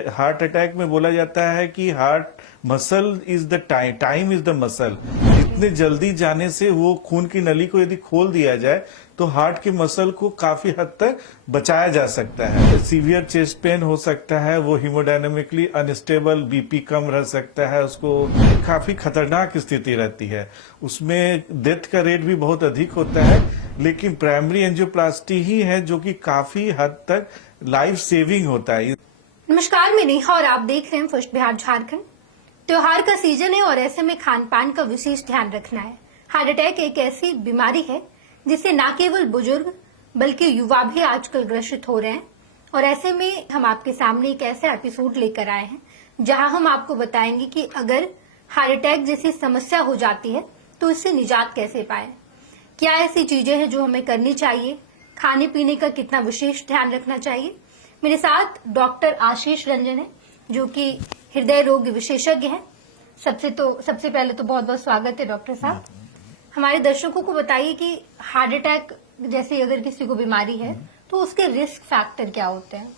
Heart attack में बोला जाता है कि heart muscle is the time, time is the muscle. जितने जल्दी जाने से वो खून की नली को यदि खोल दिया जाए तो हार्ट के मसल को काफी हद तक बचाया जा सकता है। सीवियर चेस्ट पेन हो सकता है, वो हीमोडायनेमिकली अनस्टेबल, बीपी कम रह सकता है, उसको काफी खतरनाक स्थिति रहती है। उसमें डेथ का रेट भी बहुत अधिक होता है, लेकिन प्राइमरी एंजियोप्लास्टी ही है जो कि काफी हद तक लाइफ सेविंग होता है। नमस्कार, मैं नेहा और आप देख रहे हैं फर्स्ट बिहार झारखंड। त्योहार का सीजन है और ऐसे में खान पान का विशेष ध्यान रखना है। हार्ट अटैक एक ऐसी बीमारी है जिससे न केवल बुजुर्ग बल्कि युवा भी आजकल ग्रसित हो रहे हैं। और ऐसे में हम आपके सामने एक ऐसा एपिसोड लेकर आए हैं जहां हम आपको बताएंगे कि अगर हार्ट अटैक जैसी समस्या हो जाती है तो इससे निजात कैसे पाए, क्या ऐसी चीजें हैं जो हमें करनी चाहिए, खाने पीने का कितना विशेष ध्यान रखना चाहिए। मेरे साथ डॉक्टर आशीष रंजन है जो कि हृदय रोग विशेषज्ञ हैं। सबसे पहले तो बहुत बहुत स्वागत है डॉक्टर साहब। हमारे दर्शकों को बताइए कि हार्ट अटैक जैसी अगर किसी को बीमारी है तो उसके रिस्क फैक्टर क्या होते हैं।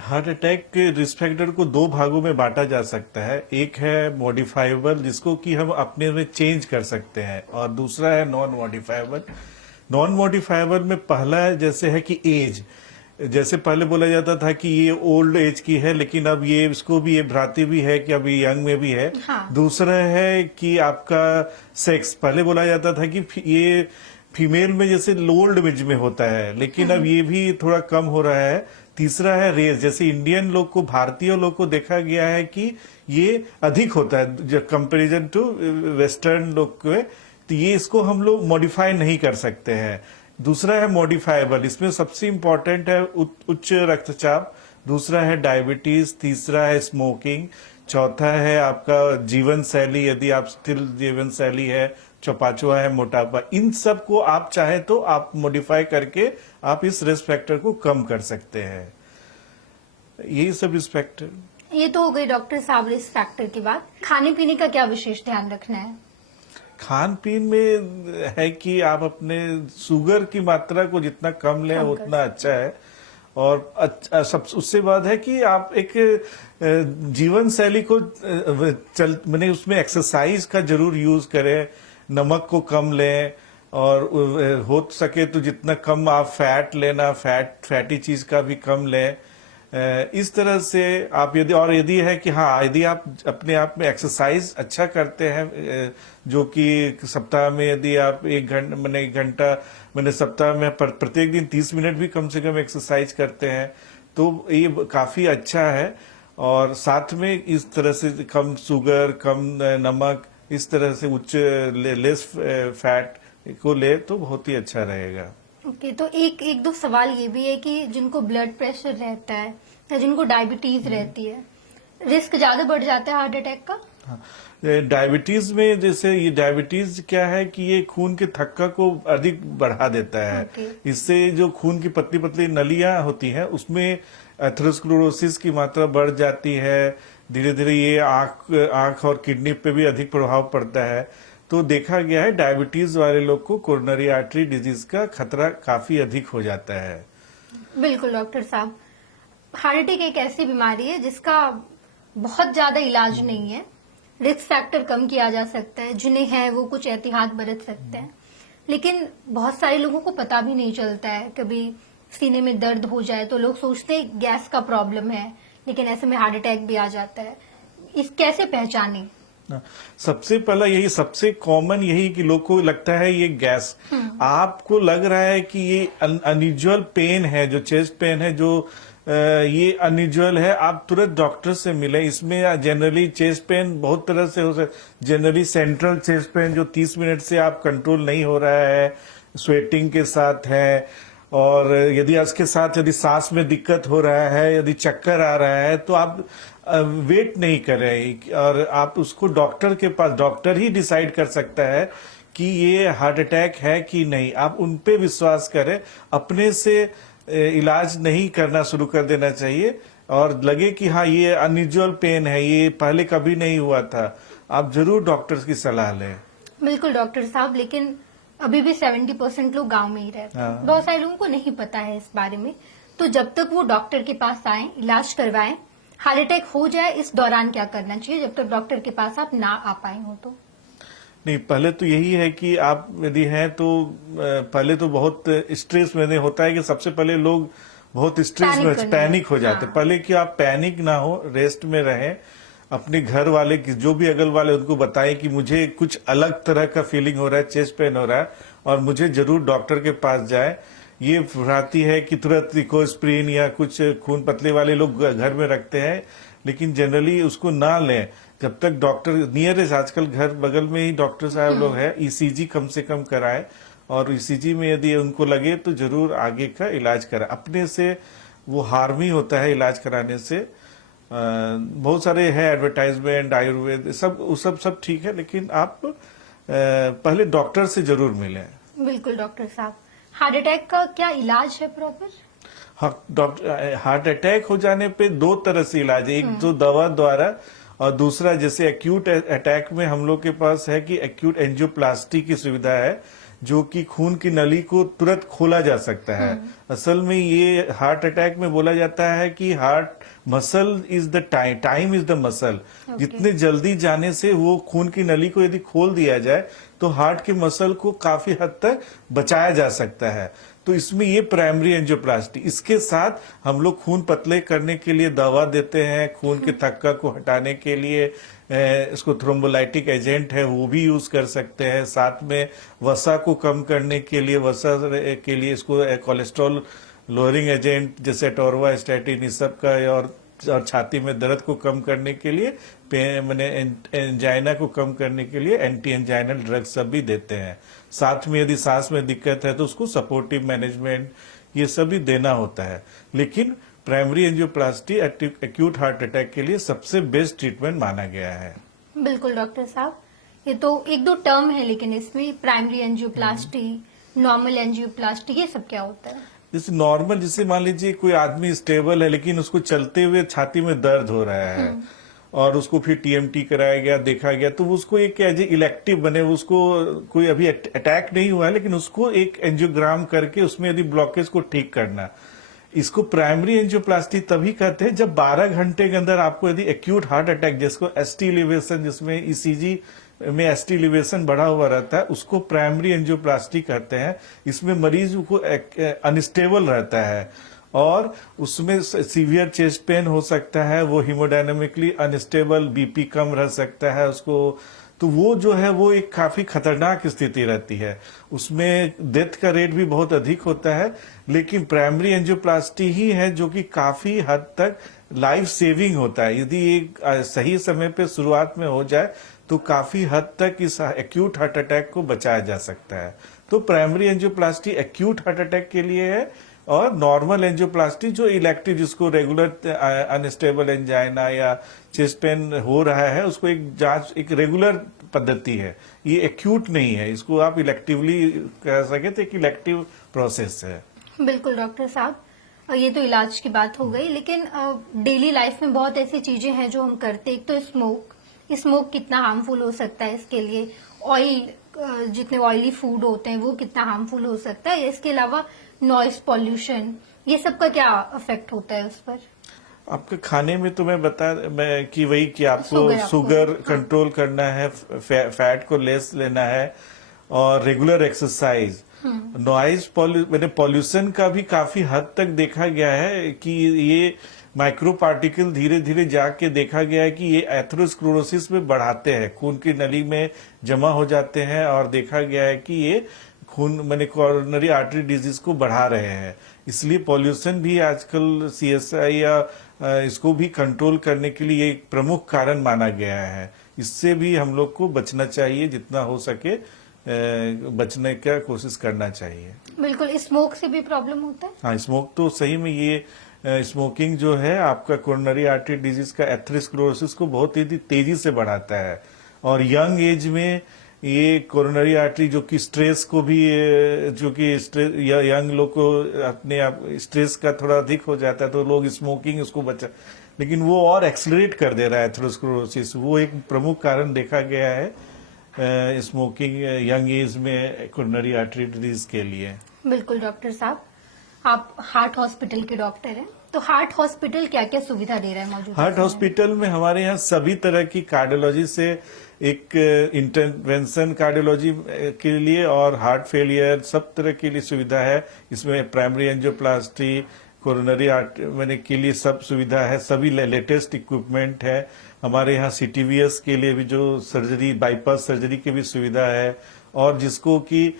हार्ट अटैक के रिस्क फैक्टर को दो भागों में बांटा जा सकता है। एक है मॉडिफाइबल, जिसको कि हम अपने में चेंज कर सकते हैं, और दूसरा है नॉन मॉडिफाइबल। नॉन मॉडिफाइबल में पहला जैसे है कि एज, जैसे पहले बोला जाता था कि ये ओल्ड एज की है, लेकिन अब ये इसको भी ये भ्रांति भी है कि अभी यंग में भी है। हाँ। दूसरा है कि आपका सेक्स, पहले बोला जाता था कि ये फीमेल में जैसे ओल्ड एज में होता है, लेकिन अब ये भी थोड़ा कम हो रहा है। तीसरा है रेस, जैसे इंडियन लोग को, भारतीय लोग को देखा गया है कि ये अधिक होता है कंपेरिजन टू वेस्टर्न लोग के, तो ये इसको हम लोग मॉडिफाई नहीं कर सकते हैं। दूसरा है मॉडिफाइबल, इसमें सबसे इंपॉर्टेंट है उच्च रक्तचाप, दूसरा है डायबिटीज, तीसरा है स्मोकिंग, चौथा है आपका जीवन शैली, यदि आप स्थिर जीवन शैली है, पांचवा है मोटापा। इन सब को आप चाहे तो आप मॉडिफाई करके आप इस रिस्क फैक्टर को कम कर सकते हैं। यही सब रिस्क फैक्टर। ये तो हो गई डॉक्टर साहब रिस्क फैक्टर की बात। खाने पीने का क्या विशेष ध्यान रखना है। खान पीन में है कि आप अपने शुगर की मात्रा को जितना कम लें उतना अच्छा है। और सब उससे बाद है कि आप एक जीवन शैली को मैंने उसमें एक्सरसाइज का जरूर यूज करें, नमक को कम लें, और हो सके तो जितना कम आप फैट लेना, फैटी चीज का भी कम लें। इस तरह से आप यदि है कि हाँ, यदि आप अपने आप में एक्सरसाइज अच्छा करते हैं, जो कि सप्ताह में यदि आप एक घंटा मैंने सप्ताह में प्रत्येक दिन 30 मिनट भी कम से कम एक्सरसाइज करते हैं तो ये काफी अच्छा है। और साथ में इस तरह से कम शुगर, कम नमक, इस तरह से उच्च लेस फैट को ले तो बहुत ही अच्छा रहेगा। ओके, तो एक दो सवाल ये भी है कि जिनको ब्लड प्रेशर रहता है या जिनको डायबिटीज रहती है, रिस्क ज्यादा बढ़ जाता है हार्ट अटैक का। हाँ, डायबिटीज में जैसे ये डायबिटीज क्या है कि ये खून के थक्का को अधिक बढ़ा देता है। इससे जो खून की पतली पतली नलियां होती हैं उसमें एथेरोस्क्लेरोसिस की मात्रा बढ़ जाती है। धीरे धीरे ये आंख और किडनी पे भी अधिक प्रभाव पड़ता है। तो देखा गया है डायबिटीज वाले लोग को कोरोनरी आर्टरी डिजीज का खतरा काफी अधिक हो जाता है। बिल्कुल डॉक्टर साहब, हार्ट अटैक एक ऐसी बीमारी है जिसका बहुत ज्यादा इलाज नहीं है। रिस्क फैक्टर कम किया जा सकता है, जिन्हें है वो कुछ एहतियात बरत सकते हैं, लेकिन बहुत सारे लोगों को पता भी नहीं चलता है। कभी सीने में दर्द हो जाए तो लोग सोचते हैं गैस का प्रॉब्लम है, लेकिन ऐसे में हार्ट अटैक भी आ जाता है। इस कैसे पहचाने। सबसे पहला यही, सबसे कॉमन यही कि लोग को लगता है ये गैस, आपको लग रहा है कि ये अनयूजुअल पेन है, जो चेस्ट पेन है, जो ये अनयूजुअल है, आप तुरंत डॉक्टर से मिले। इसमें जनरली चेस्ट पेन बहुत तरह से हो सकता है। जनरली सेंट्रल चेस्ट पेन जो 30 मिनट से आप कंट्रोल नहीं हो रहा है, स्वेटिंग के साथ है, और यदि उसके साथ यदि सांस में दिक्कत हो रहा है, यदि चक्कर आ रहा है, तो आप वेट नहीं करें और आप उसको डॉक्टर के पास, डॉक्टर ही डिसाइड कर सकता है कि ये हार्ट अटैक है कि नहीं। आप उन पे विश्वास करें, अपने से इलाज नहीं करना शुरू कर देना चाहिए। और लगे कि हाँ ये अनयूजुअल पेन है, ये पहले कभी नहीं हुआ था, आप जरूर डॉक्टर की सलाह लें। बिल्कुल डॉक्टर साहब, लेकिन अभी भी 70% लोग गांव में ही रहते हैं। बहुत सारे लोगों को नहीं पता है इस बारे में। तो जब तक वो डॉक्टर के पास आए, इलाज करवाएं, हार्ट अटैक हो जाए इस दौरान क्या करना चाहिए जब तक डॉक्टर के पास आप ना आ पाए हो तो? नहीं, पहले तो यही है कि आप यदि हैं तो पहले तो बहुत स्ट्रेस में होता है कि सबसे पहले लोग बहुत स्ट्रेस में पैनिक हो जाते हैं। हाँ। पहले कि आप पैनिक ना हो, रेस्ट में रहें, अपने घर वाले की जो भी अगल वाले उनको बताएं कि मुझे कुछ अलग तरह का फीलिंग हो रहा है, चेस्ट पेन हो रहा है और मुझे जरूर डॉक्टर के पास जाए। ये भ्रांति है कि तुरंत इकोस्प्रिन या कुछ खून पतले वाले लोग घर में रखते हैं, लेकिन जनरली उसको ना लें जब तक डॉक्टर नियरेस्ट, आजकल घर बगल में ही डॉक्टर साहब लोग हैं, ईसीजी कम से कम कराएं और ईसीजी में यदि उनको लगे तो जरूर आगे का इलाज कराएं। अपने से वो हार्म ही होता है इलाज कराने से। बहुत सारे हैं एडवर्टाइजमेंट, आयुर्वेद, सब ठीक है, लेकिन आप पहले डॉक्टर से जरूर मिलें। बिल्कुल डॉक्टर साहब, हार्ट अटैक का क्या इलाज है प्रॉपर? हार्ट अटैक हो जाने पे दो तरह से इलाज है, एक जो दवा द्वारा और दूसरा जैसे एक्यूट अटैक में हम लोग के पास है कि एक्यूट एंजियोप्लास्टी की सुविधा है, जो कि खून की नली को तुरंत खोला जा सकता है। असल में ये हार्ट अटैक में बोला जाता है कि heart muscle is the time is the muscle. जितने जल्दी जाने से वो खून की नली को यदि खोल दिया जाए तो हार्ट के मसल को काफी हद तक बचाया जा सकता है। तो इसमें ये प्राइमरी एंजियोप्लास्टी, इसके साथ हम लोग खून पतले करने के लिए दवा देते हैं, खून के थक्का को हटाने के लिए इसको थ्रोम्बोलाइटिक एजेंट है वो भी यूज कर सकते हैं। साथ में वसा को कम करने के लिए, वसा के लिए इसको कोलेस्ट्रॉल लोअरिंग एजेंट जैसे टोरवास्टैटिन, इस सब का, और छाती में दर्द को कम करने के लिए, मैंने एंजाइना को कम करने के लिए एंटी एंजाइनल ड्रग सब भी देते हैं। साथ में यदि सांस में दिक्कत है तो उसको सपोर्टिव मैनेजमेंट ये सब भी देना होता है। लेकिन primary angioplasty acute heart attack के लिए सबसे बेस्ट ट्रीटमेंट माना गया है। बिल्कुल डॉक्टर साहब, ये तो एक दो टर्म है, लेकिन इसमें प्राइमरी एंजियोप्लास्टी, नॉर्मल एंजियोप्लास्टी, ये सब क्या होता है? जैसे नॉर्मल, जैसे मान लीजिए कोई आदमी स्टेबल है लेकिन उसको चलते हुए छाती में दर्द हो रहा है और उसको फिर टीएमटी कराया गया, देखा गया, तो उसको एक एज इलेक्टिव बने, उसको कोई अभी अटैक नहीं हुआ है लेकिन उसको एक एंजियोग्राम करके उसमें यदि ब्लॉकेज को ठीक करना, इसको प्राइमरी एंजियोप्लास्टी तभी कहते हैं जब 12 घंटे के अंदर आपको यदि एक्यूट हार्ट अटैक, जिसको एसटी एलिवेशन, जिसमें ईसीजी में एसटी एलिवेशन बढ़ा हुआ रहता है, उसको प्राइमरी एंजियोप्लास्टी कहते हैं। इसमें मरीज को अनस्टेबल रहता है और उसमें सीवियर चेस्ट पेन हो सकता है, वो हीमोडायनामिकली अनस्टेबल, बीपी कम रह सकता है उसको, तो वो जो है वो एक काफी खतरनाक स्थिति रहती है। उसमें डेथ का रेट भी बहुत अधिक होता है, लेकिन प्राइमरी एंजियोप्लास्टी ही है जो कि काफी हद तक लाइफ सेविंग होता है। यदि एक सही समय पे शुरुआत में हो जाए तो काफी हद तक इस एक्यूट हार्ट अटैक को बचाया जा सकता है। तो primary angioplasty acute heart attack के लिए है और नॉर्मल एंजियोप्लास्टी जो इलेक्टिव, जिसको रेगुलर अनस्टेबल एंजाइना या चेस्ट पेन हो रहा है, उसको एक जांच, एक रेगुलर पद्धति है, ये एक्यूट नहीं है, इसको आप इलेक्टिवली कह सके तो एक इलेक्टिव प्रोसेस है। बिल्कुल डॉक्टर साहब, ये तो इलाज की बात हो गई, लेकिन डेली लाइफ में बहुत ऐसी चीजें हैं जो हम करते हैं। एक तो स्मोक कितना हार्मफुल हो सकता है इसके लिए, ऑयल, जितने ऑयली फूड होते हैं वो कितना हार्मफुल हो सकता है, इसके अलावा नॉइस पॉल्यूशन, ये सब का क्या इफेक्ट होता है उस पर? आपके खाने में तो मैं कि वही कि आपको शुगर कंट्रोल करना है, फैट को लेस लेना है और रेगुलर एक्सरसाइज। नॉइज पॉल्यूशन का भी काफी हद तक देखा गया है कि ये माइक्रो पार्टिकल धीरे धीरे जाके देखा गया है कि ये एथेरोस्क्लेरोसिस में बढ़ाते हैं, खून की नली में जमा हो जाते हैं और देखा गया है कि ये खून कोरोनरी आर्टरी डिजीज को बढ़ा रहे हैं। इसलिए पॉल्यूशन भी आजकल सीएसआई या इसको भी कंट्रोल करने के लिए एक प्रमुख कारण माना गया है। इससे भी हम लोग को बचना चाहिए, जितना हो सके बचने का कोशिश करना चाहिए। बिल्कुल। स्मोक से भी प्रॉब्लम होता है? हाँ, स्मोक तो सही में ये स्मोकिंग जो है आपका कोरोनरी आर्टरी डिजीज का एथेरोस्क्लेरोसिस को बहुत तेजी से बढ़ाता है और यंग एज में ये कोरोनरी आर्टरी जो कि स्ट्रेस को भी, जो कि यंग लोग को अपने आप स्ट्रेस का थोड़ा अधिक हो जाता है तो लोग स्मोकिंग उसको बचा, लेकिन वो और एक्सलरेट कर दे रहा है एथेरोस्क्लेरोसिस। वो एक प्रमुख कारण देखा गया है स्मोकिंग यंग एज में कोरोनरी आर्टरी डिजीज के लिए। बिल्कुल डॉक्टर साहब, आप हार्ट हॉस्पिटल के डॉक्टर हैं, तो हार्ट हॉस्पिटल क्या क्या सुविधा दे रहा है मौजूदा हार्ट समय में? हॉस्पिटल में हमारे यहाँ सभी तरह की कार्डियोलॉजी से एक इंटरवेंशन कार्डियोलॉजी के लिए और हार्ट फेलियर सब तरह के लिए सुविधा है। इसमें प्राइमरी एंजियोप्लास्टी, कोरोनरी आर्ट मैंने के लिए सब सुविधा है, सभी लेटेस्ट इक्विपमेंट है। हमारे यहाँ सीटीवीएस के लिए भी जो सर्जरी, बाईपास सर्जरी की भी सुविधा है, और जिसको कि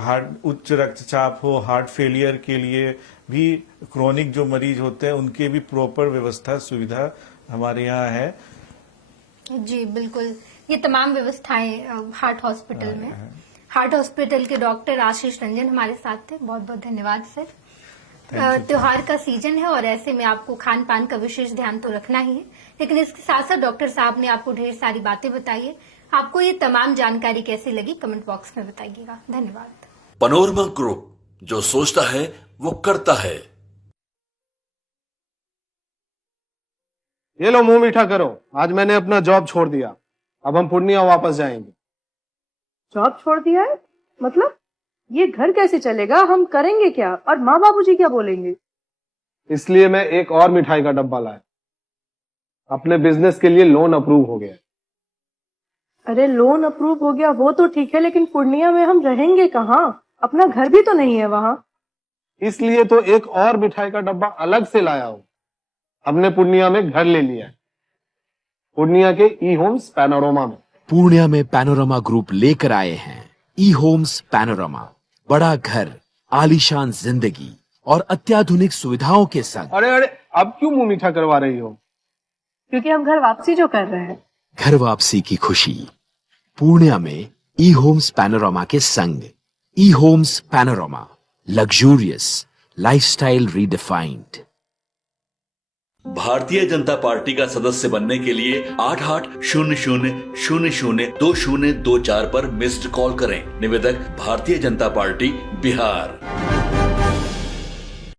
हार्ट उच्च रक्तचाप हो, हार्ट फेलियर के लिए भी, क्रोनिक जो मरीज होते हैं उनके भी प्रॉपर व्यवस्था सुविधा हमारे यहाँ है। जी बिल्कुल, ये तमाम व्यवस्थाएं हार्ट हॉस्पिटल में। हार्ट हॉस्पिटल के डॉक्टर आशीष रंजन हमारे साथ थे, बहुत बहुत धन्यवाद सर। त्योहार का सीजन है और ऐसे में आपको खान पान का विशेष ध्यान तो रखना ही है, लेकिन इसके साथ साथ डॉक्टर साहब ने आपको ढेर सारी बातें बताई है। आपको ये तमाम जानकारी कैसी लगी कमेंट बॉक्स में बताइएगा। धन्यवाद। पैनोरमा ग्रुप, जो सोचता है वो करता है। ये लो मुंह मीठा करो, आज मैंने अपना जॉब छोड़ दिया, अब हम पूर्णिया वापस जाएंगे। जॉब छोड़ दिया है? मतलब ये घर कैसे चलेगा, हम करेंगे क्या, और माँ बाबूजी क्या बोलेंगे? इसलिए मैं एक और मिठाई का डब्बा लाया। अपने बिजनेस के लिए लोन अप्रूव हो गया। अरे लोन अप्रूव हो गया वो तो ठीक है, लेकिन पूर्णिया में हम रहेंगे कहाँ? अपना घर भी तो नहीं है वहाँ। इसलिए तो एक और मिठाई का डब्बा अलग से लाया हूँ। हमने पूर्णिया में घर ले लिया है, पूर्णिया के ई होम्स पैनोरमा में। पूर्णिया में पैनोरमा ग्रुप लेकर आए हैं ई होम्स पैनोरमा, बड़ा घर, आलीशान जिंदगी और अत्याधुनिक सुविधाओं के संग। अरे अरे, अब क्यों मुंह मीठा करवा रही हो? क्योंकि हम घर वापसी जो कर रहे हैं। घर वापसी की खुशी पूर्णिया में ई होम्स पैनोरमा के संग। E homes panorama, luxurious lifestyle redefined. Bharatiya Janata party का सदस्य बनने के लिए 8800002024 पर मिस्ड कॉल करें। निवेदक, भारतीय जनता पार्टी, बिहार।